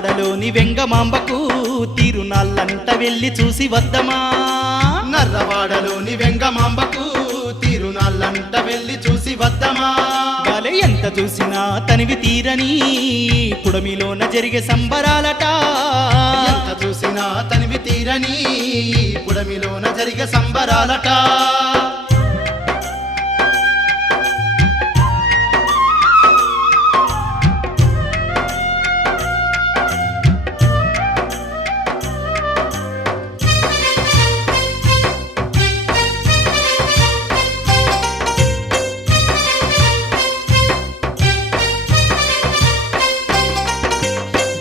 నర్రవాడలోని వెంగమాంబకు తిరునాళ్ళంట వెళ్ళి చూసి వద్దమా. నర్రవాడలోని వెంగమాంబకు తిరునాళ్ళంట వెళ్ళి చూసి వద్దమా. గాలే ఎంత చూసినా తనివి తీరని పుడమిలోన జరిగే సంబరాలట. ఎంత చూసినా తనివి తీరని పుడమిలోన జరిగే సంబరాలట.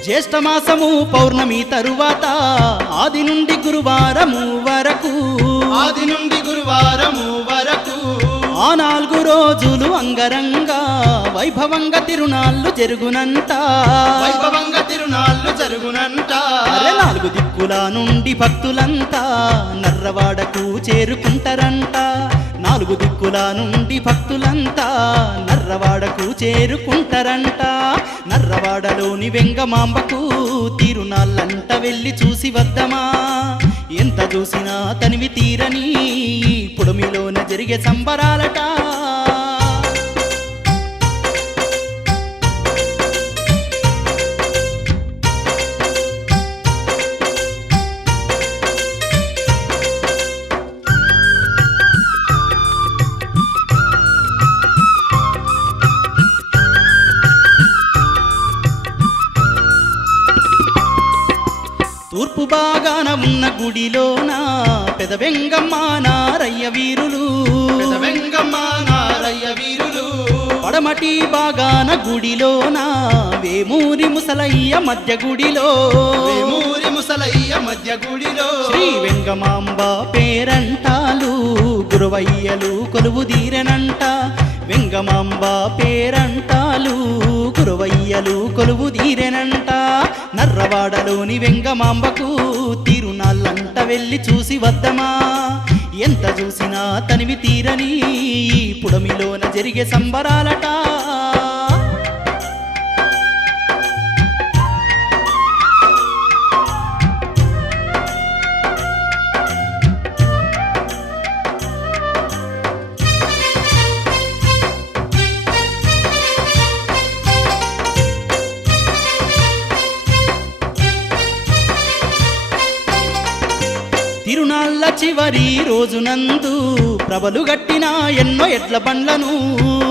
జ్యేష్ఠమాసము పౌర్ణమి తరువాత ఆది నుండి గురువారము వరకు, ఆది నుండి గురువారము వరకు ఆ 4 రోజులు అంగరంగా వైభవంగా తిరునాళ్ళు జరుగునంట. వైభవంగా తిరునాళ్ళు జరుగునంట. 4 దిక్కుల నుండి భక్తులంతా నర్రవాడకు చేరుకుంటారంట. 4 దిక్కుల నుండి భక్తులంతా నర్రవాడకు చేరుకుంటారంట. నర్రవాడలోని వెంగమాంబకు తిరునాళ్ళంట వెళ్ళి చూసి వద్దమా. ఎంత చూసినా తనివి తీరని పుడమిలోన జరిగే సంబరాలట. తూర్పు భాగాన ఉన్న గుడిలోన పెదవెంగమ్మ నారయ్య వీరులు, వెంగమ్మ నారయ్య వీరులు పడమటి భాగాన గుడిలోన వేమూరి ముసలయ్య మధ్య గుడిలో, వేమూరి ముసలయ్య మధ్య గుడిలో శ్రీ వెంగమాంబ పేరంటాలు గురువయ్యలు కొలువు తీరెనంట. వెంగమాంబ పేరంటాలు గురువయ్యలు కొలువు తీరెనంట. నర్రవాడలోని వెంగమాంబకు తిరునాళ్ళంట వెళ్ళి చూసి వద్దమా. ఎంత చూసినా తనివి తీరని పుడమిలోన జరిగే సంబరాలట. తిరునాళ్ళ చివరి రోజునందు ప్రభలు గట్టిన ఎన్నో ఎడ్ల బండ్లను,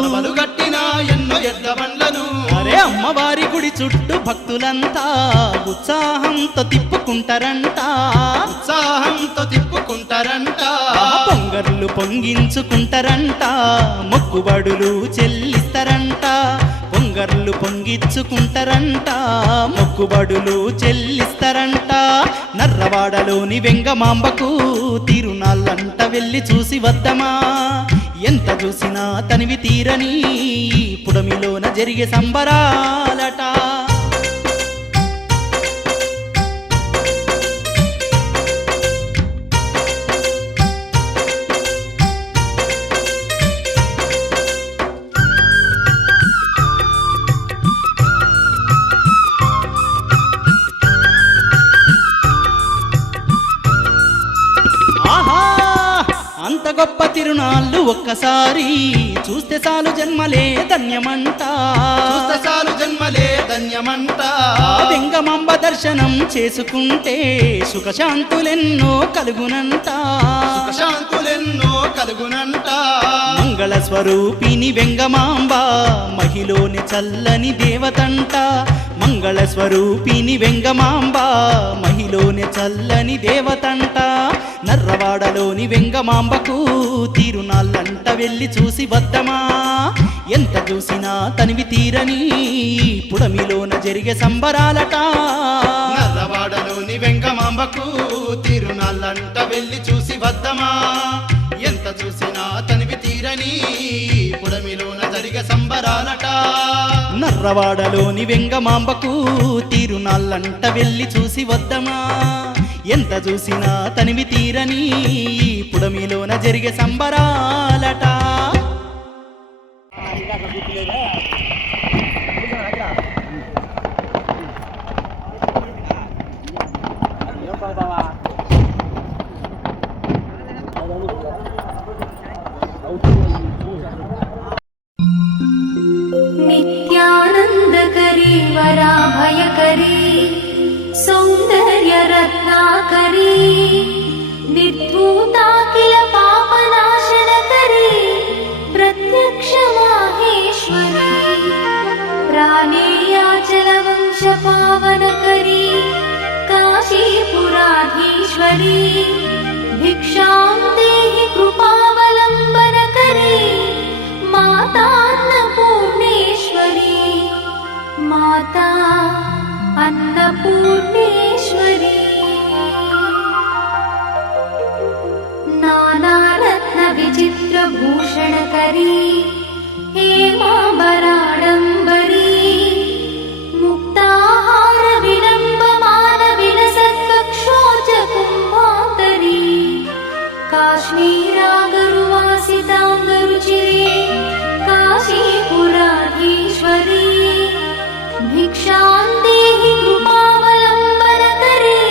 ప్రభలు గట్టిన ఎన్నో ఎడ్ల బండ్లను అరే అమ్మవారి గుడి చుట్టూ భక్తులంతా ఉత్సాహంతో తిప్పుకుంటారంట. ఉత్సాహంతో తిప్పుకుంటారంట. పొంగర్లు పొంగించుకుంటారంట. మొక్కుబడులు చెల్లిస్తారంట. పొంగర్లు పొంగించుకుంటారంట. మొక్కుబడులు చెల్లిస్తారంట. నర్రవాడలోని వెంగమాంబకు తిరునాళ్ళంట వెళ్ళి చూసి వద్దమా. ఎంత చూసినా తనివి తీరని పుడమిలోన జరిగే సంబరాలట. అంత గొప్ప తిరునాళ్ళు ఒక్కసారి చూస్తే చాలు జన్మలే ధన్యమంట. చూస్తే చాలు జన్మలే ధన్యమంట. వెంగమాంబ దర్శనం చేసుకుంటే సుఖశాంతులెన్నో కలుగునంట. సుఖశాంతులెన్నో కలుగునంట. మంగళ స్వరూపిణి వెంగమాంబ మహిలోని చల్లని దేవతంట. మంగళ స్వరూపిణి వెంగమాంబ మహిలోని చల్లని దేవతంట. నర్రవాడలోని వెంగమాంబకు తిరునాళ్ళంట వెళ్ళి చూసి వద్దమా. ఎంత చూసినా తనివి తీరని పుడమిలోన జరిగే సంబరాలట. నర్రవాడలోని వెంగమాంబకు తిరునాళ్ళంట వెళ్ళి చూసి వద్దమా. ఎంత చూసినా తనివి తీరని పుడమిలోన జరిగే సంబరాలట. నర్రవాడలోని వెంగమాంబకు తిరునాళ్ళంట వెళ్ళి చూసి వద్దమా. ఎంత చూసినా తనివి తీరని పుడమిలోన జరిగే సంబరాలట. पुराधीश्वरी भिक्षां देहि कृपावलम्बनकरी माता अन्नपूर्णेश्वरी माता अन्नपूर्णेश्वरी नानारत्नविचित्रभूषणकरी हेमाम्बराडम्बरी मुक्ताहारविलम्बमानविलसत्कक्षोजकुम्भान्तरी काश्मीरागरुवासिताङ्गरुचिरे काशीपुराधीश्वरी भिक्षां देहि कृपावलम्बनकरी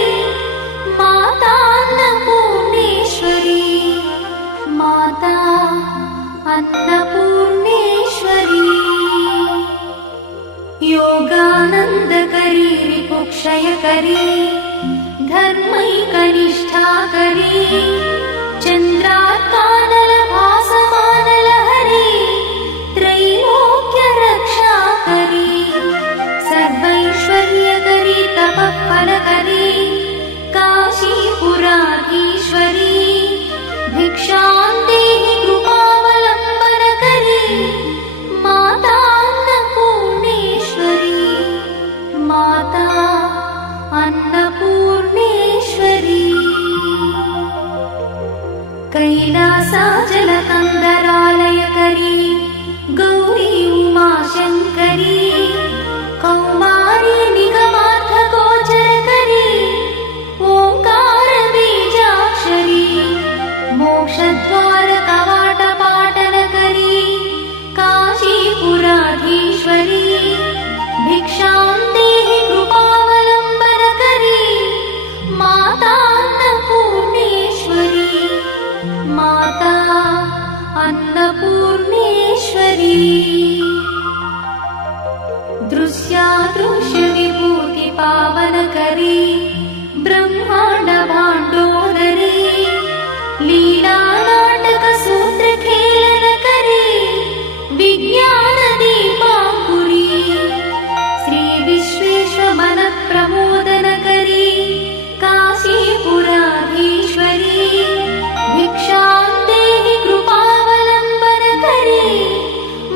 माता अन्नपूर्णेश्वरी माता अन्नपूर्णेश्वरी योगानन्दकरी रिपुक्षयकरी धर्मैकनिष्ठाकरी चन्द्रार्कानलभासमानलहरी त्रैलोक्यरक्षाकरी सर्वैश्वर्यकरी तपःफलकरी काशीपुराधीश्वरी भिक्षां देहि कृपावलम्बनकरी माता अन्नपूर्णेश्वरी माता अन्नपूर्णेश्वरी कैलासाचलकन्दरालयकरी गौरी उमाशङ्करी कौमारी निगमार्थगोचरकरी ओङ्कारबीजाक्षरी मोक्षद्वारकवाटपाटनकरी काशीपुराधीश्वरी भिक्षां देहि कृपावलम्बनकरी माता अन्नपूर्णेश्वरी माता अन्नपूर्णेश्वरी दृश्यादृश्यविभूतिपावनकरी ब्रह्माण्डभाण्डोदरी लीलानाटकसूत्रखेलनकरी विज्ञानदीपाङ्कुरी श्रीविश्वेश्वमनप्रमोदनकरी काशीपुराधीश्वरी भिक्षां देहि कृपावलम्बनकरी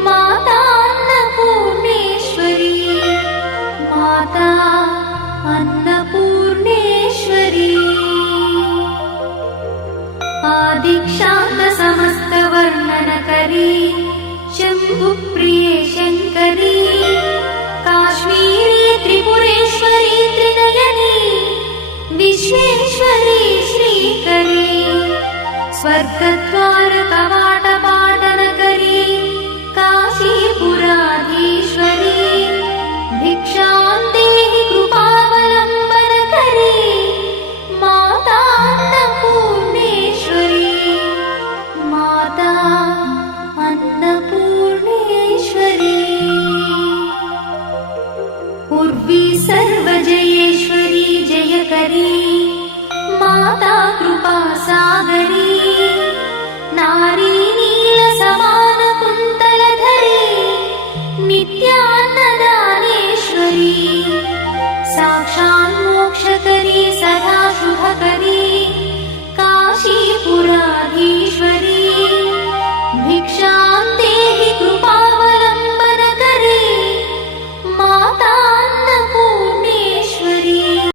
माता अन्नपूर्णेश्वरी माता अन्नपूर्णेश्वरी आदिक्षान्तसमस्तवर्णनकरी शम्भुप्रिये शङ्करी काश्मीरी त्रिपुरेश्वरी त्रिनयनी विश्वेश्वरी श्रीकरी स्वर्गद्वारकवाटपाटनकरी काशीपुराधीश्वरी भिक्षां देहि कृपावलम्बनकरी माता अन्नपूर्णेश्वरी माता अन्नपूर्णेश्वरी उर्वी सर्वजयेश्वरी जयकरी माता कृपासागरी